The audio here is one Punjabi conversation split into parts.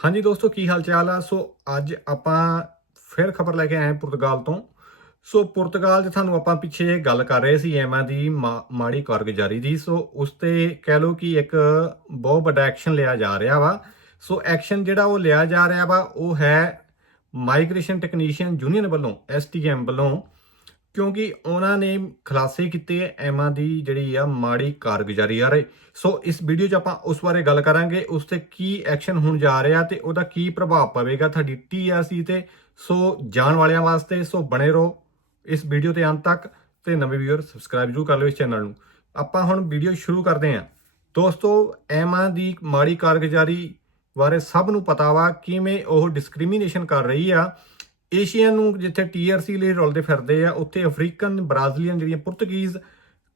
हाँ जी दोस्तों, की हाल चाल आ। सो ਅੱਜ ਆਪਾਂ ਫਿਰ ਖਬਰ ਲੈ ਕੇ ਆਏ ਹਾਂ ਪੁਰਤਗਾਲ ਤੋਂ। ਸੋ ਪੁਰਤਗਾਲ 'ਚ ਤੁਹਾਨੂੰ ਆਪਾਂ ਪਿੱਛੇ ਗੱਲ ਕਰ ਰਹੇ ਸੀ ਐਮਾਂ ਦੀ ਮਾੜੀ ਕਾਰਗੁਜ਼ਾਰੀ ਦੀ। ਸੋ ਉਸ ਤੇ ਕਹਿ ਲਓ ਕਿ ਇੱਕ ਬਹੁਤ ਵੱਡਾ ਐਕਸ਼ਨ ਲਿਆ ਜਾ ਰਿਹਾ ਵਾ। ਸੋ ਐਕਸ਼ਨ ਜਿਹੜਾ ਉਹ ਲਿਆ ਜਾ ਰਿਹਾ ਵਾ ਉਹ ਹੈ ਮਾਈਗ੍ਰੇਸ਼ਨ ਟੈਕਨੀਸ਼ੀਅਨ ਯੂਨੀਅਨ ਵੱਲੋਂ, ਐਸਟੀਐਮ ਵੱਲੋਂ, ਕਿਉਂਕਿ ਉਹਨਾਂ ਨੇ ਖੁਲਾਸੇ ਕੀਤੇ ਐਮਾਂ ਦੀ ਜਿਹੜੀ ਆ ਮਾੜੀ ਕਾਰਗੁਜ਼ਾਰੀ ਆ ਰਹੀ। ਸੋ ਇਸ ਵੀਡੀਓ 'ਚ ਆਪਾਂ ਉਸ ਬਾਰੇ ਗੱਲ ਕਰਾਂਗੇ, ਉਸ ਤੇ ਕੀ ਐਕਸ਼ਨ ਹੋਣ ਜਾ ਰਿਹਾ ਤੇ ਉਹਦਾ ਕੀ ਪ੍ਰਭਾਵ ਪਵੇਗਾ ਤੁਹਾਡੀ TRC ਤੇ। ਸੋ ਜਾਣ ਵਾਲਿਆਂ ਵਾਸਤੇ ਸੋ ਬਣੇ ਰਹੋ ਇਸ ਵੀਡੀਓ ਤੇ ਅੰਤ ਤੱਕ, ਤੇ ਨਵੇਂ ਵੀਅਰ ਸਬਸਕ੍ਰਾਈਬ ਜ਼ਰੂਰ ਕਰ ਲਿਓ ਇਸ ਚੈਨਲ ਨੂੰ। ਆਪਾਂ ਹੁਣ ਵੀਡੀਓ ਸ਼ੁਰੂ ਕਰਦੇ ਹਾਂ। ਦੋਸਤੋ, ਐਮਾਂ ਦੀ ਮਾੜੀ ਕਾਰਗੁਜ਼ਾਰੀ ਬਾਰੇ ਸਭ ਨੂੰ ਪਤਾ ਵਾ ਕਿਵੇਂ ਉਹ ਡਿਸਕ੍ਰਿਮੀਨੇਸ਼ਨ ਕਰ ਰਹੀ ਆ। ਏਸ਼ੀਅਨ ਨੂੰ ਜਿੱਥੇ TRC ਲਈ ਰੁਲਦੇ ਫਿਰਦੇ ਆ, ਉੱਥੇ ਅਫਰੀਕਨ, ਬ੍ਰਾਜ਼ੀਲੀਅਨ ਜਿਹੜੀਆਂ ਪੁਰਤਗੀਜ਼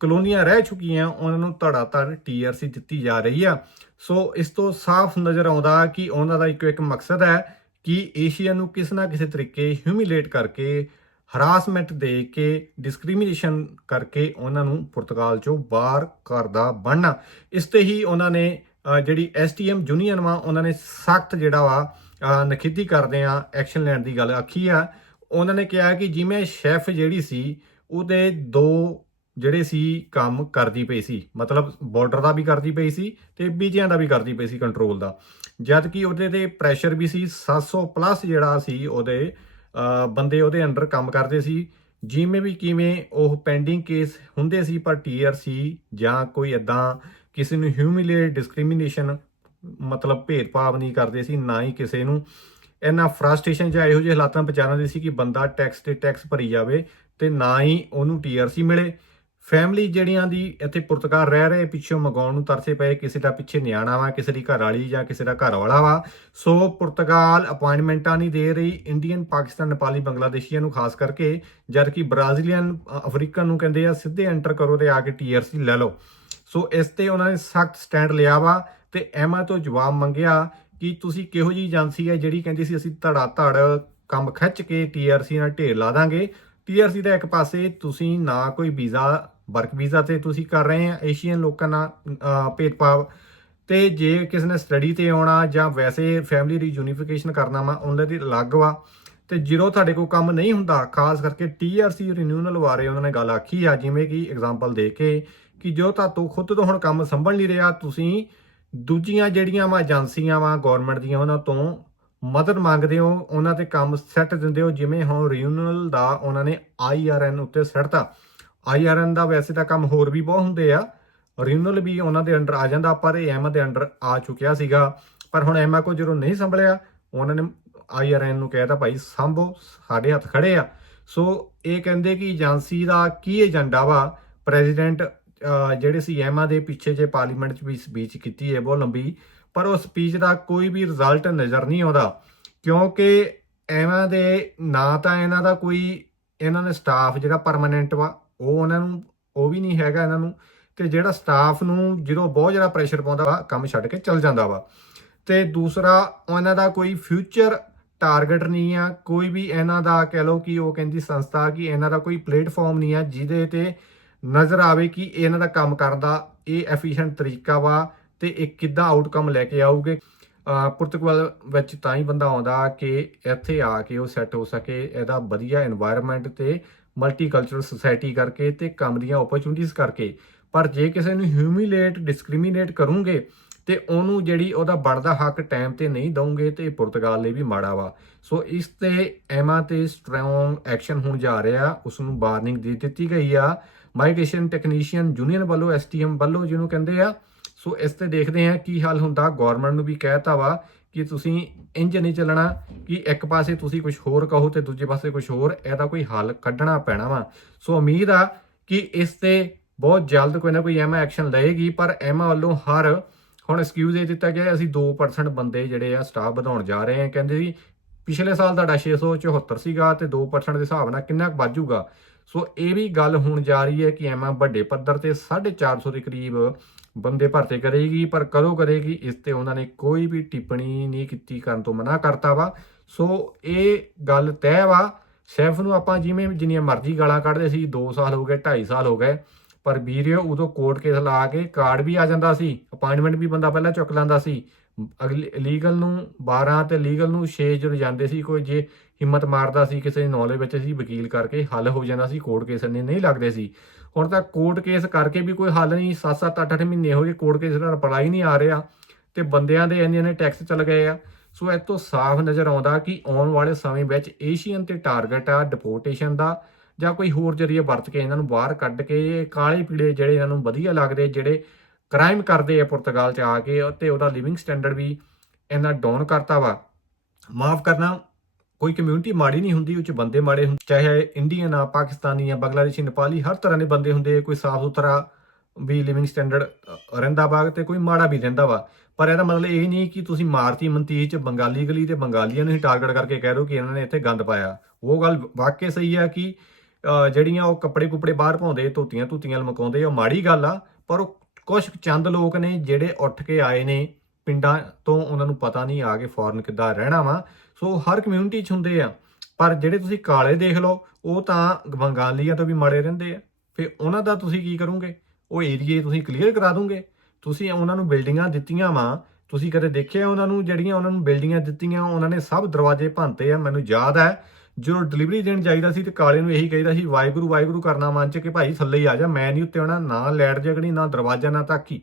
ਕਲੋਨੀਆਂ ਰਹਿ ਚੁੱਕੀਆਂ ਉਹਨਾਂ ਨੂੰ ਧੜਾ ਧੜ TRC ਦਿੱਤੀ ਜਾ ਰਹੀ ਆ। ਸੋ ਇਸ ਤੋਂ ਸਾਫ਼ ਨਜ਼ਰ ਆਉਂਦਾ ਕਿ ਉਹਨਾਂ ਦਾ ਇੱਕ ਮਕਸਦ ਹੈ ਕਿ ਏਸ਼ੀਆ ਨੂੰ ਕਿਸੇ ਨਾ ਕਿਸੇ ਤਰੀਕੇ ਹਿਊਮਿਲੇਟ ਕਰਕੇ, ਹਰਾਸਮੈਂਟ ਦੇ ਕੇ, ਡਿਸਕ੍ਰਿਮੀਨੇਸ਼ਨ ਕਰਕੇ ਉਹਨਾਂ ਨੂੰ ਪੁਰਤਗਾਲ ਚੋਂ ਬਾਹਰ ਕਰਦਾ ਬਣਨਾ। ਇਸ ਤੇ ਹੀ ਉਹਨਾਂ ਨੇ ਜਿਹੜੀ STM ਯੂਨੀਅਨ ਵਾ ਉਹਨਾਂ ਨੇ ਸਖਤ ਜਿਹੜਾ ਵਾ ਨਖੇਧੀ ਕਰਦੇ ਆ ਐਕਸ਼ਨ ਲੈਣ ਦੀ ਗੱਲ ਆਖੀ ਆ। ਉਹਨਾਂ ਨੇ ਕਿਹਾ ਕਿ ਜਿਵੇਂ ਸ਼ੈਫ ਜਿਹੜੀ ਸੀ ਉਹਦੇ ਦੋ ਜਿਹੜੇ ਸੀ ਕੰਮ ਕਰਦੀ ਪਈ ਸੀ, ਮਤਲਬ ਬਾਰਡਰ ਦਾ ਵੀ ਕਰਦੀ ਪਈ ਸੀ ਤੇ ਬੀਜਿਆਂ ਦਾ ਵੀ ਕਰਦੀ ਪਈ ਸੀ ਕੰਟਰੋਲ ਦਾ, ਜਦ ਕਿ ਉਹਦੇ ਤੇ ਪ੍ਰੈਸ਼ਰ ਵੀ ਸੀ 700 ਪਲੱਸ ਜਿਹੜਾ ਸੀ ਉਹਦੇ ਬੰਦੇ ਉਹਦੇ ਅੰਡਰ ਕੰਮ ਕਰਦੇ ਸੀ। ਜਿਵੇਂ ਵੀ ਕਿਵੇਂ ਉਹ ਪੈਂਡਿੰਗ ਕੇਸ ਹੁੰਦੇ ਸੀ, ਪਰ TRC ਜਾਂ ਕੋਈ ਇੱਦਾਂ ਕਿਸੇ ਨੂੰ ਹਿਊਮਿਲੇਟ, ਡਿਸਕ੍ਰਿਮੀਨੇਸ਼ਨ ਮਤਲਬ ਭੇਦਭਾਵ ਨਹੀਂ ਕਰਦੇ ਸੀ, ਨਾ ਹੀ ਕਿਸੇ ਨੂੰ ਇਹਨਾਂ ਫਰਸਟ੍ਰੇਸ਼ਨ ਜਾਂ ਇਹੋ ਜਿਹੇ ਹਾਲਾਤਾਂ ਵਿਚਾਰਦੇ ਸੀ ਕਿ ਬੰਦਾ ਟੈਕਸ ਤੇ ਟੈਕਸ ਭਰੀ ਜਾਵੇ ਤੇ ਨਾ ਹੀ ਉਹਨੂੰ TRC ਮਿਲੇ। ਫੈਮਿਲੀ ਜਿਹੜੀਆਂ ਦੀ ਇੱਥੇ ਪੁਰਤਗਾਲ ਰਹਿ ਰਹੇ ਪਿੱਛੋਂ ਮੰਗਾਉਣ ਨੂੰ ਤਰਸੇ ਪਏ, ਕਿਸੇ ਦਾ ਪਿੱਛੇ ਨਿਆਣਾ ਵਾ, ਕਿਸੇ ਦੀ ਘਰ ਵਾਲੀ ਜਾਂ ਕਿਸੇ ਦਾ ਘਰ ਵਾਲਾ ਵਾ। ਸੋ ਪੁਰਤਗਾਲ ਅਪਾਇੰਟਮੈਂਟਾਂ ਨਹੀਂ ਦੇ ਰਹੀ ਇੰਡੀਅਨ, ਪਾਕਿਸਤਾਨ, ਨੇਪਾਲੀ, ਬੰਗਲਾਦੇਸ਼ੀਆਂ ਨੂੰ ਖਾਸ ਕਰਕੇ, ਜਦ ਕਿ ਬ੍ਰਾਜ਼ੀਲੀਅਨ, ਅਫਰੀਕਨ ਨੂੰ ਕਹਿੰਦੇ ਆ ਸਿੱਧੇ ਐਂਟਰ ਕਰੋ ਤੇ ਆ ਕੇ TRC ਲੈ ਲਓ। ਸੋ ਇਸ ਤੇ ਉਹਨਾਂ ਨੇ ਸਖਤ ਸਟੈਂਡ ਲਿਆ ਵਾ ਤੇ ਐਮਾਂ ਤੋਂ ਜਵਾਬ ਮੰਗਿਆ ਕਿ ਤੁਸੀਂ ਕਿਹੋ ਜਿਹੀ ਏਜੰਸੀ ਹੈ ਜਿਹੜੀ ਕਹਿੰਦੀ ਸੀ ਅਸੀਂ ਧੜਾ ਧੜ ਕੰਮ ਖਿੱਚ ਕੇ TRC ਨਾਲ ਢੇਰ ਲਾ ਦਾਂਗੇ। TRC ਦਾ ਇੱਕ ਪਾਸੇ ਤੁਸੀਂ ਨਾ ਕੋਈ ਵੀਜ਼ਾ, ਵਰਕ ਵੀਜ਼ਾ ਤੇ ਤੁਸੀਂ ਕਰ ਰਹੇ ਆ ਏਸ਼ੀਅਨ ਲੋਕਾਂ ਨਾਲ ਭੇਦਭਾਵ, ਤੇ ਜੇ ਕਿਸੇ ਨੇ ਸਟੱਡੀ ਤੇ ਆਉਣਾ ਜਾਂ ਵੈਸੇ ਫੈਮਿਲੀ ਰੀਯੂਨੀਫਿਕੇਸ਼ਨ ਕਰਨਾ ਵਾ ਉਹਨਾਂ ਦੀ ਅਲੱਗ ਵਾ। ਤੇ ਜਦੋਂ ਤੁਹਾਡੇ ਕੋਲ ਕੰਮ ਨਹੀਂ ਹੁੰਦਾ, ਖਾਸ ਕਰਕੇ TRC ਰਿਨਿਊਅਲ ਬਾਰੇ ਉਹਨਾਂ ਨੇ ਗੱਲ ਆਖੀ ਆ, ਜਿਵੇਂ ਕਿ ਐਗਜ਼ਾਮਪਲ ਦੇ ਕੇ ਕਿ ਜੋ ਤੁਹਾਨੂੰ ਖੁਦ ਤੋਂ ਹੁਣ ਕੰਮ ਸੰਭਲ ਨਹੀਂ ਰਿਹਾ, ਤੁਸੀਂ ਦੂਜੀਆਂ ਜਿਹੜੀਆਂ ਵਾ ਏਜੰਸੀਆਂ ਵਾ ਗਵਰਨਮੈਂਟ ਦੀਆਂ ਉਹਨਾਂ ਤੋਂ ਮਦਦ ਮੰਗਦੇ ਹੋ, ਉਹਨਾਂ ਤੇ ਕੰਮ ਸੈੱਟ ਦਿੰਦੇ ਹੋ। ਜਿਵੇਂ ਹੁਣ ਰਿਨਿਊਅਲ ਦਾ ਉਹਨਾਂ ਨੇ IRN ਉੱਤੇ ਸੈੱਟਤਾ। IRN ਦਾ ਵੈਸੇ ਤਾਂ ਕੰਮ ਹੋਰ ਵੀ ਬਹੁਤ ਹੁੰਦੇ ਆ, ਰਿਨਿਊਅਲ ਵੀ ਉਹਨਾਂ ਦੇ ਅੰਡਰ ਆ ਜਾਂਦਾ, ਪਰ ਇਹ ਐਮਾ ਦੇ ਅੰਡਰ ਆ ਚੁੱਕਿਆ ਸੀਗਾ। ਪਰ ਹੁਣ ਐਮਾ ਕੋ ਜਦੋਂ ਨਹੀਂ ਸੰਭਲਿਆ, ਉਹਨਾਂ ਨੇ IRN ਨੂੰ ਕਹਿਤਾ ਭਾਈ ਸੰਭੋ, ਸਾਡੇ ਹੱਥ ਖੜੇ ਆ। ਸੋ ਇਹ ਕਹਿੰਦੇ ਕਿ ਏਜੰਸੀ ਦਾ ਕੀ ਏਜੰਡਾ ਵਾ। ਪ੍ਰੈਜ਼ੀਡੈਂਟ ਜਿਹੜੇ ਸੀ ਐਮਾ ਦੇ ਪਿੱਛੇ ਜੇ ਪਾਰਲੀਮੈਂਟ 'ਚ ਵੀ ਸਪੀਚ ਕੀਤੀ ਹੈ ਬਹੁਤ ਲੰਬੀ, ਪਰ ਉਹ ਸਪੀਚ ਦਾ ਕੋਈ ਵੀ ਰਿਜ਼ਲਟ ਨਜ਼ਰ ਨਹੀਂ ਆਉਂਦਾ, ਕਿਉਂਕਿ ਐਮਾ ਦੇ ਨਾ ਤਾਂ ਇਹਨਾਂ ਦਾ ਕੋਈ, ਇਹਨਾਂ ਦੇ ਸਟਾਫ ਜਿਹੜਾ ਪਰਮਾਨੈਂਟ ਵਾ ਉਹ ਉਹਨਾਂ ਨੂੰ, ਉਹ ਵੀ ਨਹੀਂ ਹੈਗਾ ਇਹਨਾਂ ਨੂੰ। ਤੇ ਜਿਹੜਾ ਸਟਾਫ ਨੂੰ ਜਦੋਂ ਬਹੁਤ ਜ਼ਿਆਦਾ ਪ੍ਰੈਸ਼ਰ ਪਾਉਂਦਾ ਵਾ ਕੰਮ ਛੱਡ ਕੇ ਚਲ ਜਾਂਦਾ ਵਾ। ਤੇ ਦੂਸਰਾ, ਉਹਨਾਂ ਦਾ ਕੋਈ ਫਿਊਚਰ ਟਾਰਗੇਟ ਨਹੀਂ ਆ, ਕੋਈ ਵੀ ਇਹਨਾਂ ਦਾ ਕਹਿ ਲਓ ਕਿ ਉਹ ਕਹਿੰਦੀ ਸੰਸਥਾ ਕਿ ਇਹਨਾਂ ਦਾ ਕੋਈ ਪਲੇਟਫਾਰਮ ਨਹੀਂ ਆ ਜਿਹਦੇ ਤੇ ਨਜ਼ਰ ਆਵੇ ਕਿ ਇਹਨਾਂ ਦਾ ਕੰਮ ਕਰਨ ਦਾ ਇਹ ਐਫੀਸ਼ੀਐਂਟ ਤਰੀਕਾ ਵਾ ਤੇ ਇਹ ਕਿੱਦਾਂ ਆਊਟਕਮ ਲੈ ਕੇ ਆਊਗੇ। ਪੁਰਤਗਾਲ ਵਿੱਚ ਤਾਂ ਹੀ ਬੰਦਾ ਆਉਂਦਾ ਕਿ ਇੱਥੇ ਆ ਕੇ ਉਹ ਸੈੱਟ ਹੋ ਸਕੇ, ਇਹਦਾ ਵਧੀਆ এনवायरमेंट ਤੇ ਮਲਟੀਕਲਚਰਲ ਸੁਸਾਇਟੀ ਕਰਕੇ ਤੇ ਕੰਮ ਦੀਆਂ ਓਪਰਚੁਨਿਟੀਜ਼ ਕਰਕੇ। ਪਰ ਜੇ ਕਿਸੇ ਨੂੰ ਹਿਊਮਿਲੇਟ, ਡਿਸਕ੍ਰਿਮੀਨੇਟ ਕਰੂੰਗੇ ਤੇ ਉਹਨੂੰ ਜਿਹੜੀ ਉਹਦਾ ਬਣਦਾ ਹੱਕ ਟਾਈਮ ਤੇ ਨਹੀਂ ਦਊਂਗੇ ਤੇ ਪੁਰਤਗਾਲ ਲਈ ਵੀ ਮਾੜਾ ਵਾ। ਸੋ ਇਸ ਤੇ ਐਮਾ ਤੇ ਸਟਰੋਂਗ ਐਕਸ਼ਨ ਹੋਣ ਜਾ ਰਿਹਾ, ਉਸ ਨੂੰ ਵਾਰਨਿੰਗ ਦੇ ਦਿੱਤੀ ਗਈ ਆ ਮਾਈਗ੍ਰੇਸ਼ਨ ਟੈਕਨੀਸ਼ੀਅਨ ਯੂਨੀਅਨ ਵੱਲੋਂ, STM ਵੱਲੋਂ ਜਿਹਨੂੰ ਕਹਿੰਦੇ ਆ। ਸੋ ਇਸ ਤੇ ਦੇਖਦੇ ਆ ਕੀ ਹਾਲ ਹੁੰਦਾ। ਗਵਰਨਮੈਂਟ ਨੂੰ ਵੀ ਕਹਿਤਾ ਵਾ ਕਿ ਤੁਸੀਂ ਇੰਜ ਨਹੀਂ ਚੱਲਣਾ ਕਿ ਇੱਕ ਪਾਸੇ ਤੁਸੀਂ ਕੁਝ ਹੋਰ ਕਹੋ ਤੇ ਦੂਜੇ ਪਾਸੇ ਕੁਝ ਹੋਰ, ਇਹਦਾ ਕੋਈ ਹੱਲ ਕੱਢਣਾ ਪੈਣਾ ਵਾ। ਸੋ ਉਮੀਦ ਆ ਕਿ ਇਸ ਤੇ ਬਹੁਤ ਜਲਦ ਕੋਈ ਨਾ ਕੋਈ ਐਮਾ ਐਕਸ਼ਨ ਲਏਗੀ। ਪਰ ਐਮਾ ਵੱਲੋਂ ਹਰ ਹੁਣ ਐਕਸਕਿਊਜ਼ ਇਹ ਦਿੱਤਾ ਗਿਆ ਅਸੀਂ 2% ਬੰਦੇ ਜਿਹੜੇ ਆ ਸਟਾਫ ਵਧਾਉਣ ਜਾ ਰਹੇ ਆ। ਕਹਿੰਦੇ ਸੀ ਪਿਛਲੇ ਸਾਲ ਤੁਹਾਡਾ 674 ਸੀਗਾ ਤੇ 2% ਦੇ ਹਿਸਾਬ ਨਾਲ ਕਿੰਨਾ ਵੱਜੂਗਾ। ਸੋ ਇਹ ਵੀ ਗੱਲ ਹੁਣ ਜਾ ਰਹੀ ਹੈ ਕਿ ਐਮਾ ਵੱਡੇ ਪੱਧਰ ਤੇ 450 ਦੇ ਕਰੀਬ ਬੰਦੇ ਭਰਤੀ ਕਰੇਗੀ, ਪਰ ਕਦੋਂ ਕਰੇਗੀ ਇਸ ਤੇ ਉਹਨਾਂ ਨੇ ਕੋਈ ਵੀ ਟਿੱਪਣੀ ਨਹੀਂ ਕੀਤੀ, ਕਰਨ ਤੋਂ ਮਨਾ ਕਰਤਾ ਵਾ। ਸੋ ਇਹ ਗੱਲ ਤੈਅ ਵਾ। ਸ਼ੈਫ ਨੂੰ ਆਪਾਂ ਜਿਵੇਂ ਜਿੰਨੀਆਂ ਮਰਜ਼ੀ ਗਾਲਾਂ ਕੱਢਦੇ ਸੀ, 2 ਸਾਲ ਹੋ ਗਏ, 2.5 ਸਾਲ ਹੋ ਗਏ, ਪਰ ਵੀਰਿਓ ਉਦੋਂ ਕੋਰਟ ਕੇਸ ਲਾ ਕੇ ਕਾਰਡ ਵੀ ਆ ਜਾਂਦਾ ਸੀ, ਅਪਾਇੰਟਮੈਂਟ ਵੀ ਬੰਦਾ ਪਹਿਲਾਂ ਚੁੱਕ ਲੈਂਦਾ ਸੀ, ਅਗਲੀ ਲੀਗਲ ਨੂੰ 12 ਤੇ ਲੀਗਲ ਨੂੰ 6 ਜਦੋਂ ਜਾਂਦੇ ਸੀ, ਕੋਈ ਜੇ ਹਿੰਮਤ ਮਾਰਦਾ ਸੀ ਕਿਸੇ ਦੀ ਨੌਲੇਜ ਵਿੱਚ ਸੀ, ਵਕੀਲ ਕਰਕੇ ਹੱਲ ਹੋ ਜਾਂਦਾ ਸੀ, ਕੋਰਟ ਕੇਸ ਨਹੀਂ ਲੱਗਦੇ ਸੀ। ਹੁਣ ਤਾਂ ਕੋਰਟ ਕੇਸ ਕਰਕੇ ਵੀ ਕੋਈ ਹੱਲ ਨਹੀਂ, 7-7 8-8 ਮਹੀਨੇ ਹੋ ਗਏ ਕੋਰਟ ਕੇਸ ਦਾ ਰਿਪਲਾਈ ਨਹੀਂ ਆ ਰਿਹਾ, ਤੇ ਬੰਦਿਆਂ ਦੇ ਇੰਨੇ ਟੈਕਸ ਚੱਲ ਗਏ ਆ। ਸੋ ਇਹ ਤੋਂ ਸਾਫ਼ ਨਜ਼ਰ ਆਉਂਦਾ ਕਿ ਆਉਣ ਵਾਲੇ ਸਮੇਂ ਵਿੱਚ ਏਸ਼ੀਅਨ ਤੇ ਟਾਰਗੇਟ ਆ ਡਿਪੋਰਟੇਸ਼ਨ ਦਾ, ਜਾਂ ਕੋਈ ਹੋਰ ਜ਼ਰੀਆ ਵਰਤ ਕੇ ਇਹਨਾਂ ਨੂੰ ਬਾਹਰ ਕੱਢ ਕੇ, ਕਾਲੇ ਪੀੜੇ ਜਿਹੜੇ ਇਹਨਾਂ ਨੂੰ ਵਧੀਆ ਲੱਗਦੇ, ਜਿਹੜੇ ਕ੍ਰਾਈਮ ਕਰਦੇ ਆ ਪੁਰਤਗਾਲ 'ਚ ਆ ਕੇ, ਤੇ ਉਹਦਾ ਲਿਵਿੰਗ ਸਟੈਂਡਰਡ ਵੀ ਇੰਨਾ ਡਾਊਨ ਕਰਤਾ ਵਾ। ਮਾਫ ਕਰਨਾ, ਕੋਈ ਕਮਿਊਨਿਟੀ ਮਾੜੀ ਨਹੀਂ ਹੁੰਦੀ, ਉਹ 'ਚ ਬੰਦੇ ਮਾੜੇ ਹੁੰਦੇ, ਚਾਹੇ ਇੰਡੀਅਨ ਆ, ਪਾਕਿਸਤਾਨੀ ਆ, ਬੰਗਲਾਦੇਸ਼ੀ, ਨੇਪਾਲੀ, ਹਰ ਤਰ੍ਹਾਂ ਦੇ ਬੰਦੇ ਹੁੰਦੇ। ਕੋਈ ਸਾਫ ਸੁਥਰਾ ਵੀ ਲਿਵਿੰਗ ਸਟੈਂਡਰਡ ਰਹਿੰਦਾ ਵਾ, ਤੇ ਕੋਈ ਮਾੜਾ ਵੀ ਰਹਿੰਦਾ ਵਾ। ਪਰ ਇਹਦਾ ਮਤਲਬ ਇਹ ਨਹੀਂ ਕਿ ਤੁਸੀਂ ਮਾਰਤੀ ਮੰਤੀਜ 'ਚ ਬੰਗਾਲੀ ਗਲੀ ਤੇ ਬੰਗਾਲੀਆਂ ਨੂੰ ਹੀ ਟਾਰਗੇਟ ਕਰਕੇ ਕਹਿ ਦਿਓ ਕਿ ਇਹਨਾਂ ਨੇ ਇੱਥੇ ਗੰਦ ਪਾਇਆ। ਉਹ ਗੱਲ ਵਾਕਿਆ ਸਹੀ ਆ ਕਿ ਜਿਹੜੀਆਂ ਉਹ ਕੱਪੜੇ ਕੁਪੜੇ ਬਾਹਰ ਪਾਉਂਦੇ, ਧੋਤੀਆਂ ਧੂਤੀਆਂ ਲਮਕਾਉਂਦੇ, ਉਹ ਮਾੜੀ ਗੱਲ ਆ। ਪਰ ਉਹ ਕੁਝ ਚੰਦ ਲੋਕ ਨੇ ਜਿਹੜੇ ਉੱਠ ਕੇ ਆਏ ਨੇ ਪਿੰਡਾਂ ਤੋਂ, ਉਹਨਾਂ ਨੂੰ ਪਤਾ ਨਹੀਂ ਆ ਕੇ ਫੋਰਨ ਕਿੱਦਾਂ ਰਹਿਣਾ ਵਾ। ਸੋ ਹਰ ਕਮਿਊਨਿਟੀ 'ਚ ਹੁੰਦੇ ਆ, ਪਰ ਜਿਹੜੇ ਤੁਸੀਂ ਕਾਲੇ ਦੇਖ ਲਓ, ਉਹ ਤਾਂ ਬੰਗਾਲੀਆਂ ਤੋਂ ਵੀ ਮਾੜੇ ਰਹਿੰਦੇ ਆ। ਫਿਰ ਉਹਨਾਂ ਦਾ ਤੁਸੀਂ ਕੀ ਕਰੋਗੇ? ਉਹ ਏਰੀਏ ਤੁਸੀਂ ਕਲੀਅਰ ਕਰਾ ਦੋਗੇ? ਤੁਸੀਂ ਉਹਨਾਂ ਨੂੰ ਬਿਲਡਿੰਗਾਂ ਦਿੱਤੀਆਂ ਵਾ, ਤੁਸੀਂ ਕਦੇ ਦੇਖਿਆ ਉਹਨਾਂ ਨੂੰ? ਜਿਹੜੀਆਂ ਉਹਨਾਂ ਨੂੰ ਬਿਲਡਿੰਗਾਂ ਦਿੱਤੀਆਂ, ਉਹਨਾਂ ਨੇ ਸਭ ਦਰਵਾਜ਼ੇ ਭੰਨਤੇ ਆ। ਮੈਨੂੰ ਯਾਦ ਹੈ ਜਦੋਂ ਡਿਲੀਵਰੀ ਦੇਣ ਜਾਈਦਾ ਸੀ ਤੇ ਕਾਲੇ ਨੂੰ ਇਹੀ ਕਹੀਦਾ ਸੀ, ਵਾਹਿਗੁਰੂ ਵਾਹਿਗੁਰੂ ਕਰਨਾ ਮਨ 'ਚ, ਕਿ ਭਾਈ ਥੱਲੇ ਹੀ ਆ ਜਾ, ਮੈਂ ਨਹੀਂ ਉੱਤੇ ਆਉਣਾ, ਨਾ ਲਾਈਟ ਜਗਣੀ, ਨਾ ਦਰਵਾਜ਼ਾ, ਨਾ ਤਾਕੀ।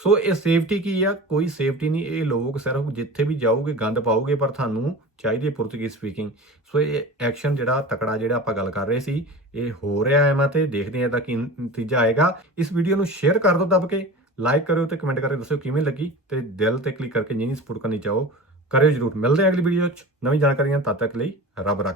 ਸੋ ਇਹ ਸੇਫਟੀ ਕੀ ਆ? ਕੋਈ ਸੇਫਟੀ ਨਹੀਂ। ਇਹ ਲੋਕ ਸਿਰਫ ਜਿੱਥੇ ਵੀ ਜਾਓਗੇ ਗੰਦ ਪਾਓਗੇ, ਪਰ ਤੁਹਾਨੂੰ ਚਾਹੀਦੀ ਪੁਰਤਗੀਜ਼ ਸਪੀਕਿੰਗ। ਸੋ ਇਹ ਐਕਸ਼ਨ ਜਿਹੜਾ ਤਕੜਾ, ਜਿਹੜਾ ਆਪਾਂ ਗੱਲ ਕਰ ਰਹੇ ਸੀ, ਇਹ ਹੋ ਰਿਹਾ ਹੈ। ਮੈਂ ਤੇ ਦੇਖਦੇ ਹਾਂ ਇਹਦਾ ਕੀ ਨਤੀਜਾ ਆਏਗਾ। ਇਸ ਵੀਡੀਓ ਨੂੰ ਸ਼ੇਅਰ ਕਰ ਦਿਓ ਦੱਬ ਕੇ, ਲਾਈਕ ਕਰਿਓ ਤੇ ਕਮੈਂਟ ਕਰਕੇ ਦੱਸਿਓ ਕਿਵੇਂ ਲੱਗੀ, ਤੇ ਦਿਲ ਤੇ ਕਲਿੱਕ ਕਰਕੇ ਜਿੰਨੀ ਸਪੋਰਟ ਕਰਨੀ ਚਾਹੋ ਕਰਿਓ ਜਰੂਰ। ਮਿਲਦੇ ਹਾਂ ਅਗਲੀ ਵੀਡੀਓ 'ਚ ਨਵੀਂ ਜਾਣਕਾਰੀਆਂ। ਤਦ ਤੱਕ ਲਈ ਰੱਬ ਰੱਖ।